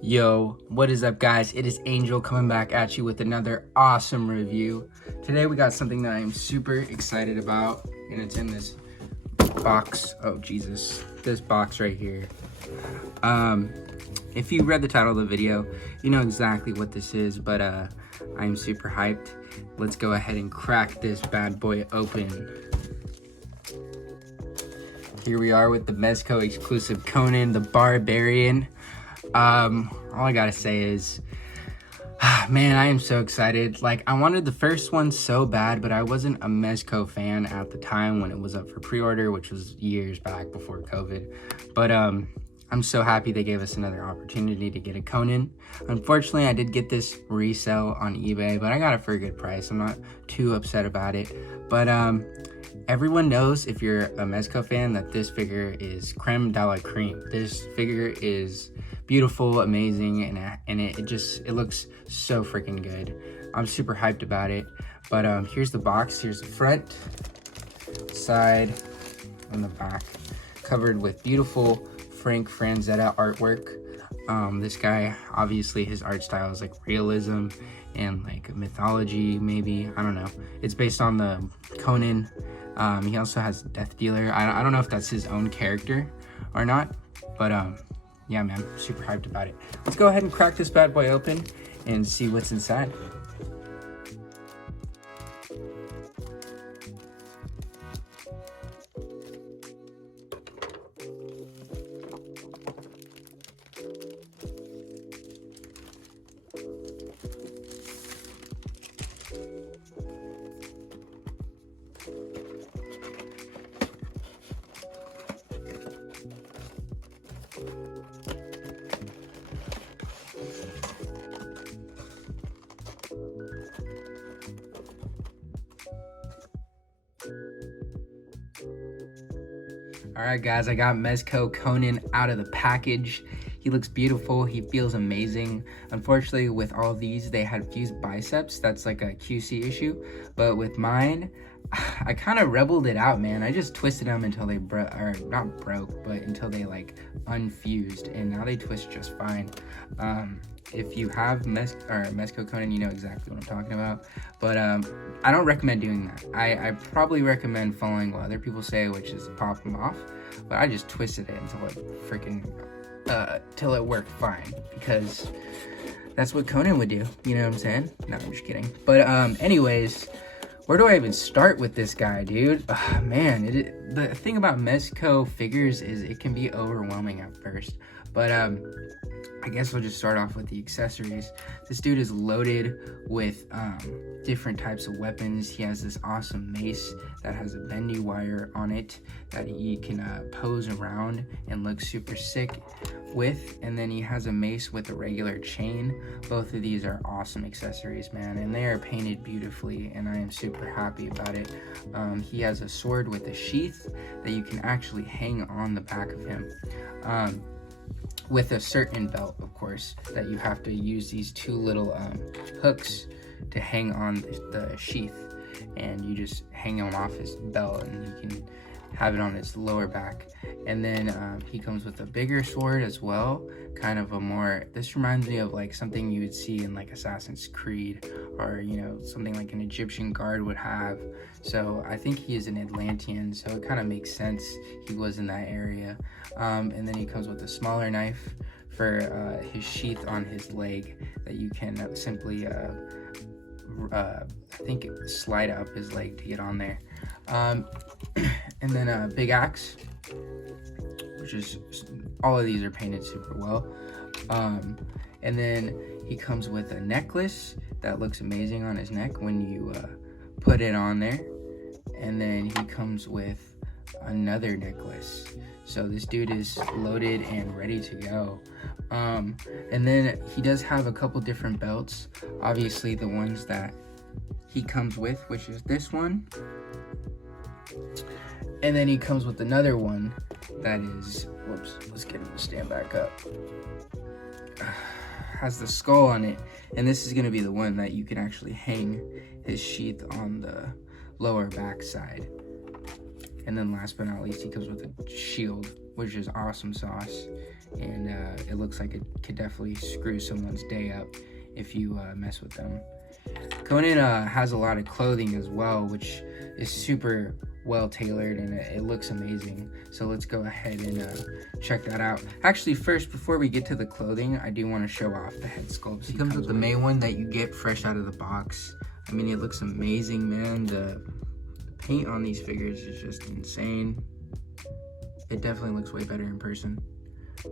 Yo, what is up, guys? It is Angel coming back at you with another awesome review. Today we got something that I'm super excited about, and it's in this box. Oh Jesus, this box right here. If you read the title of the video, you know exactly what this is, but I'm super hyped. Let's go ahead and crack this bad boy open. Here we are with the Mezco exclusive Conan the Barbarian. All I gotta say is, man, I am so excited. Like, I wanted the first one so bad, but I wasn't a Mezco fan at the time when it was up for pre-order, which was years back before COVID. But I'm so happy they gave us another opportunity to get a Conan. Unfortunately, I did get this resale on eBay, but I got it for a good price. I'm not too upset about it. But everyone knows, if you're a Mezco fan, that this figure is creme de la creme. This figure is beautiful, amazing, and it looks so freaking good. I'm super hyped about it. But here's the box. Here's the front, side, and the back, covered with beautiful Frank Franzetta artwork. This guy, obviously his art style is like realism and like mythology, maybe, I don't know. It's based on the Conan. He also has Death Dealer. I don't know if that's his own character or not, but yeah, man, super hyped about it. Let's go ahead and crack this bad boy open and see what's inside. Alright guys, I got Mezco Conan out of the package. He looks beautiful, he feels amazing. Unfortunately, with all these, they had fused biceps. That's like a QC issue. But with mine, I kind of rebelled it out, man. I just twisted them until they until they like unfused, and now they twist just fine. If you have Mezco Conan, you know exactly what I'm talking about. But I don't recommend doing that. I probably recommend following what other people say, which is pop them off. But I just twisted it until it freaking, till it worked fine, because that's what Conan would do. You know what I'm saying? No, I'm just kidding. But anyways, where do I even start with this guy, dude? Man, the thing about Mezco figures is it can be overwhelming at first. But I guess we'll just start off with the accessories. This dude is loaded with different types of weapons. He has this awesome mace that has a bendy wire on it that he can pose around and look super sick with. And then he has a mace with a regular chain. Both of these are awesome accessories, man, and they are painted beautifully, and I am super happy about it. He has a sword with a sheath that you can actually hang on the back of him. With a certain belt, of course, that you have to use these two little hooks to hang on the sheath, and you just hang them off his belt, and you can have it on his lower back. And then he comes with a bigger sword as well, kind of a more, this reminds me of like something you would see in like Assassin's Creed, or you know, something like an Egyptian guard would have. So I think he is an Atlantean, so it kind of makes sense he was in that area. And then he comes with a smaller knife for his sheath on his leg that you can simply I think slide up his leg to get on there. And then a big axe, which is, all of these are painted super well. And then he comes with a necklace that looks amazing on his neck when you put it on there. And then he comes with another necklace. So this dude is loaded and ready to go. And then he does have a couple different belts. Obviously the ones that he comes with, which is this one. And then he comes with another one that is, whoops, let's get him to stand back up. Has the skull on it. And this is gonna be the one that you can actually hang his sheath on the lower back side. And then last but not least, he comes with a shield, which is awesome sauce. and it looks like it could definitely screw someone's day up if you mess with them. Conan has a lot of clothing as well, which is super well tailored, and it looks amazing. So let's go ahead and check that out. Actually, first, before we get to the clothing, I do want to show off the head sculpts. He comes with the main one that you get fresh out of the box. I mean, it looks amazing, man. The paint on these figures is just insane. It definitely looks way better in person.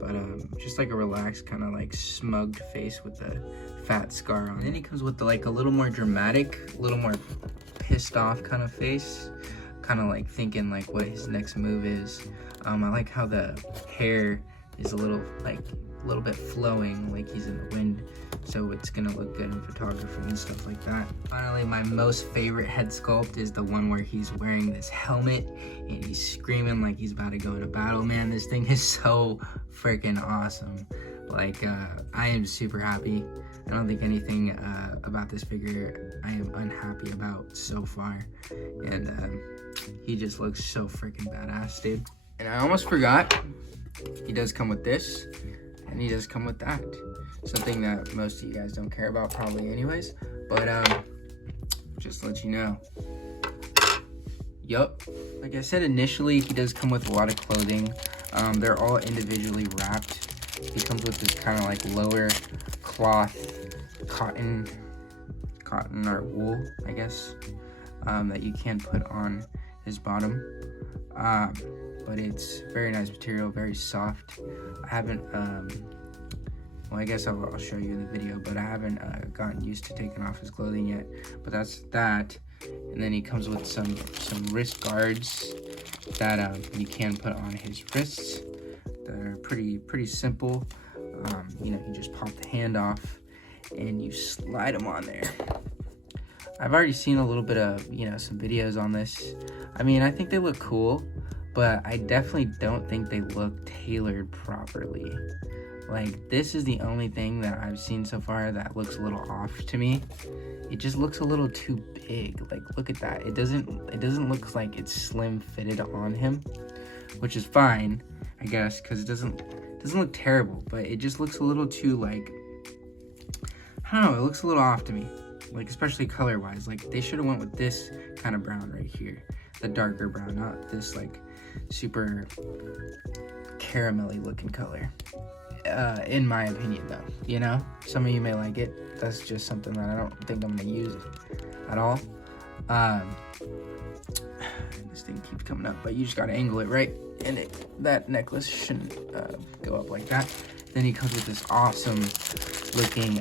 But just like a relaxed, kind of like smugged face with the fat scar on. And then he comes with like a little more dramatic, a little more pissed off kind of face, kind of like thinking like what his next move is. I like how the hair is a little bit flowing, like he's in the wind, so it's gonna look good in photography and stuff like that. Finally, my most favorite head sculpt is the one where he's wearing this helmet and he's screaming like he's about to go into battle. Man, this thing is so freaking awesome. Like, I am super happy. I don't think anything about this figure I am unhappy about so far. And he just looks so freaking badass, dude. And I almost forgot, he does come with this, and he does come with that. Something that most of you guys don't care about probably anyways, but just to let you know. Yup. Like I said initially, he does come with a lot of clothing. They're all individually wrapped. He comes with this kind of like lower cloth, cotton or wool, I guess, that you can put on his bottom. But it's very nice material, very soft. I haven't, well, I guess I'll show you in the video, but I haven't gotten used to taking off his clothing yet. But that's that. And then he comes with some wrist guards that you can put on his wrists. They're pretty simple. You know, you just pop the hand off and you slide them on there. I've already seen a little bit of, you know, some videos on this. I mean, I think they look cool, but I definitely don't think they look tailored properly. Like, this is the only thing that I've seen so far that looks a little off to me. It just looks a little too big. Like, look at that. It doesn't look like it's slim fitted on him, which is fine, I guess, because it doesn't look terrible, but it just looks a little too, like, I don't know, it looks a little off to me. Like, especially color wise. Like, they should have went with this kind of brown right here, the darker brown, not this like super caramelly looking color, in my opinion, though. You know, some of you may like it. That's just something that I don't think I'm gonna use at all. This thing keeps coming up, but you just gotta angle it right, and that necklace shouldn't go up like that. Then he comes with this awesome looking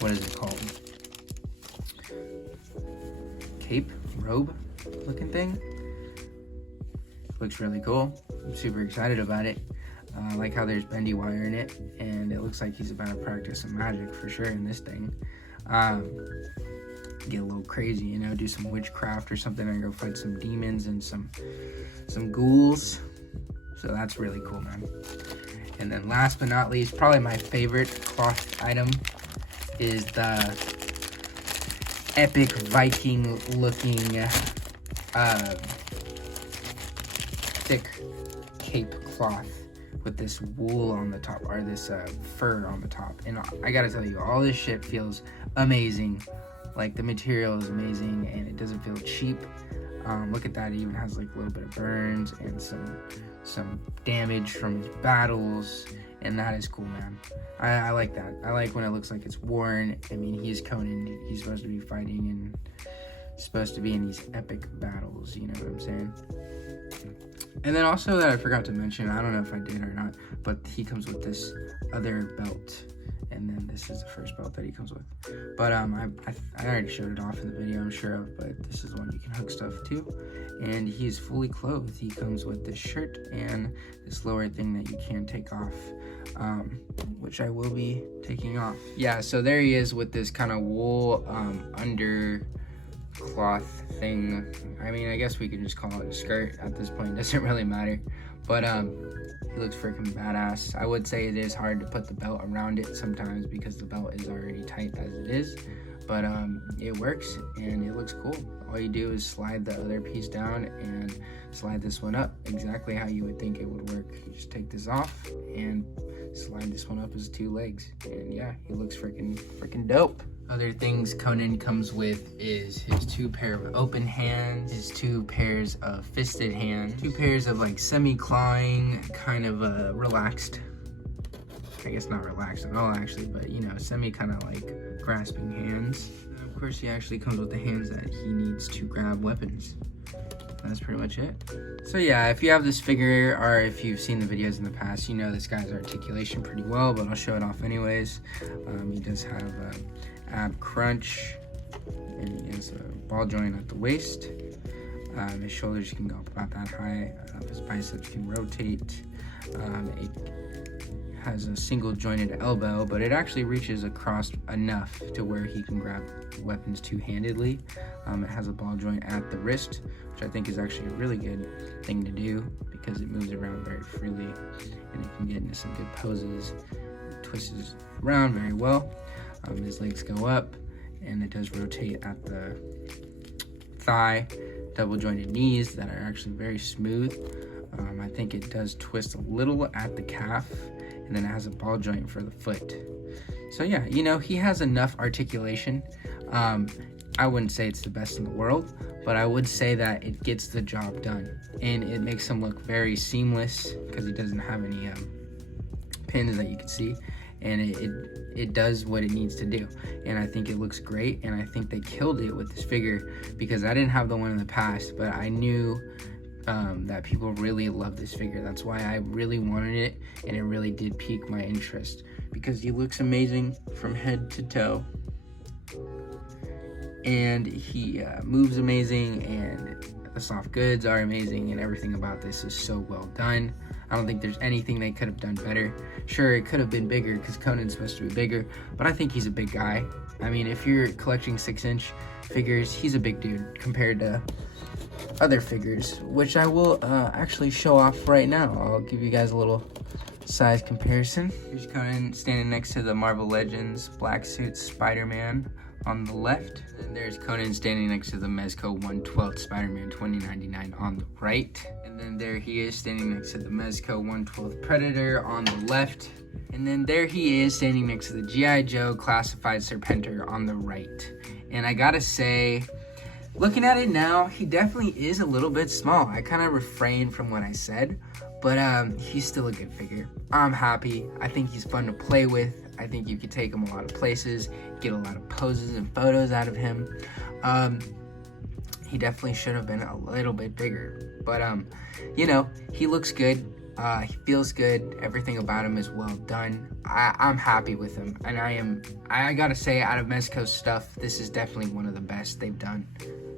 what is it called, cape, robe looking thing. Looks really cool. I'm super excited about it. I like how there's bendy wire in it, and it looks like he's about to practice some magic for sure in this thing. Get a little crazy, you know, do some witchcraft or something, and go fight some demons and some ghouls. So that's really cool, man. And then last but not least, probably my favorite cloth item is the epic Viking looking thick cape cloth with this wool on the top, or this fur on the top. And I gotta tell you, all this shit feels amazing. Like, the material is amazing, and it doesn't feel cheap. Look at that, it even has like a little bit of burns and some damage from his battles, and that is cool, man. I like that. I like when it looks like it's worn. I mean, he's Conan, he's supposed to be fighting and supposed to be in these epic battles, you know what I'm saying? And then also that I forgot to mention, I don't know if I did or not, but he comes with this other belt, and then this is the first belt that he comes with. But I already showed it off in the video, I'm sure of, but this is one you can hook stuff to. And he's fully clothed. He comes with this shirt and this lower thing that you can take off, which I will be taking off. Yeah, so there he is with this kind of wool under cloth thing. I mean, I guess we can just call it a skirt at this point, it doesn't really matter. But He looks freaking badass. I would say it is hard to put the belt around it sometimes because the belt is already tight as it is, but it works and it looks cool. All you do is slide the other piece down and slide this one up exactly how you would think it would work. You just take this off and slide this one up as 2 legs, and yeah, he looks freaking dope. Other things Conan comes with is his 2 pair of open hands, his 2 pairs of fisted hands, 2 pairs of like semi-clawing, kind of relaxed, I guess not relaxed at all actually, but you know, semi kind of like grasping hands. And of course he actually comes with the hands that he needs to grab weapons. That's pretty much it. So yeah, if you have this figure or if you've seen the videos in the past, you know this guy's articulation pretty well, but I'll show it off anyways. He does have ab crunch, and he has a ball joint at the waist. His shoulders can go about that high. His biceps can rotate. It has a single jointed elbow, but it actually reaches across enough to where he can grab weapons two-handedly. It has a ball joint at the wrist, which I think is actually a really good thing to do because it moves around very freely and it can get into some good poses. It twists around very well. His legs go up and it does rotate at the thigh. Double jointed knees that are actually very smooth. I think it does twist a little at the calf, and then it has a ball joint for the foot. So yeah, you know, he has enough articulation. I wouldn't say it's the best in the world, but I would say that it gets the job done, and it makes him look very seamless because he doesn't have any pins that you can see, and it does what it needs to do. And I think it looks great, and I think they killed it with this figure because I didn't have the one in the past, but I knew that people really love this figure. That's why I really wanted it, and it really did pique my interest because he looks amazing from head to toe, and he moves amazing, and the soft goods are amazing, and everything about this is so well done. I don't think there's anything they could have done better. Sure, it could have been bigger because Conan's supposed to be bigger, but I think he's a big guy. I mean, if you're collecting 6-inch figures, he's a big dude compared to other figures, which I will actually show off right now. I'll give you guys a little size comparison. Here's Conan standing next to the Marvel Legends black suit Spider-Man on the left, and there's Conan standing next to the Mezco One 12th Spider-Man 2099 on the right, and then there he is standing next to the Mezco One 12th Predator on the left, and then there he is standing next to the G.I. Joe Classified Serpentor on the right. And I gotta say, looking at it now, he definitely is a little bit small. I kind of refrained from what I said, but he's still a good figure. I'm happy. I think he's fun to play with. I think you could take him a lot of places, get a lot of poses and photos out of him. He definitely should have been a little bit bigger, but you know, he looks good. He feels good. Everything about him is well done. I'm happy with him, and I gotta say, out of Mezco's stuff, this is definitely one of the best they've done.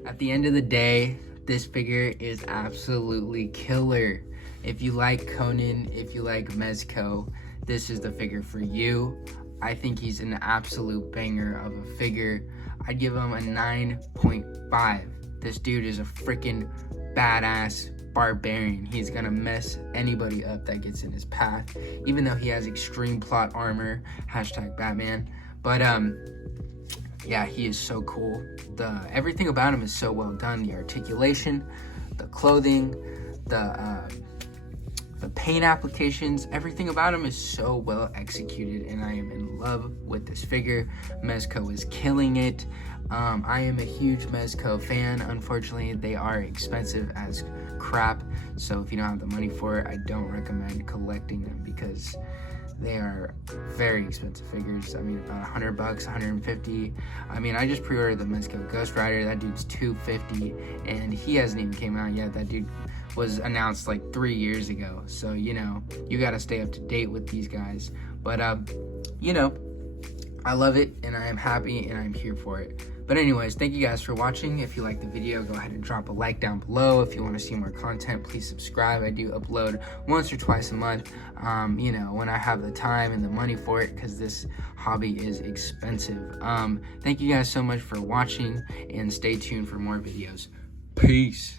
At the end of the day, this figure is absolutely killer. If you like Conan, if you like Mezco, this is the figure for you. I think he's an absolute banger of a figure. I'd give him a 9.5. This dude is a freaking badass barbarian. He's gonna mess anybody up that gets in his path, even though he has extreme plot armor, #Batman. But yeah, he is so cool. Everything about him is so well done. The articulation, the clothing, the paint applications, everything about him is so well executed, and I am in love with this figure. Mezco is killing it. I am a huge Mezco fan. Unfortunately, they are expensive as crap, so if you don't have the money for it, I don't recommend collecting them because they are very expensive figures. I mean, about $100, $150. I mean, I just pre-ordered the Mezco Ghost Rider. That dude's $250, and he hasn't even came out yet. That dude was announced like 3 years ago. So, you know, you got to stay up to date with these guys. But, you know, I love it, and I am happy, and I'm here for it. But anyways, thank you guys for watching. If you liked the video, go ahead and drop a like down below. If you want to see more content, please subscribe. I do upload once or twice a month, you know, when I have the time and the money for it, because this hobby is expensive. Thank you guys so much for watching, and stay tuned for more videos. Peace.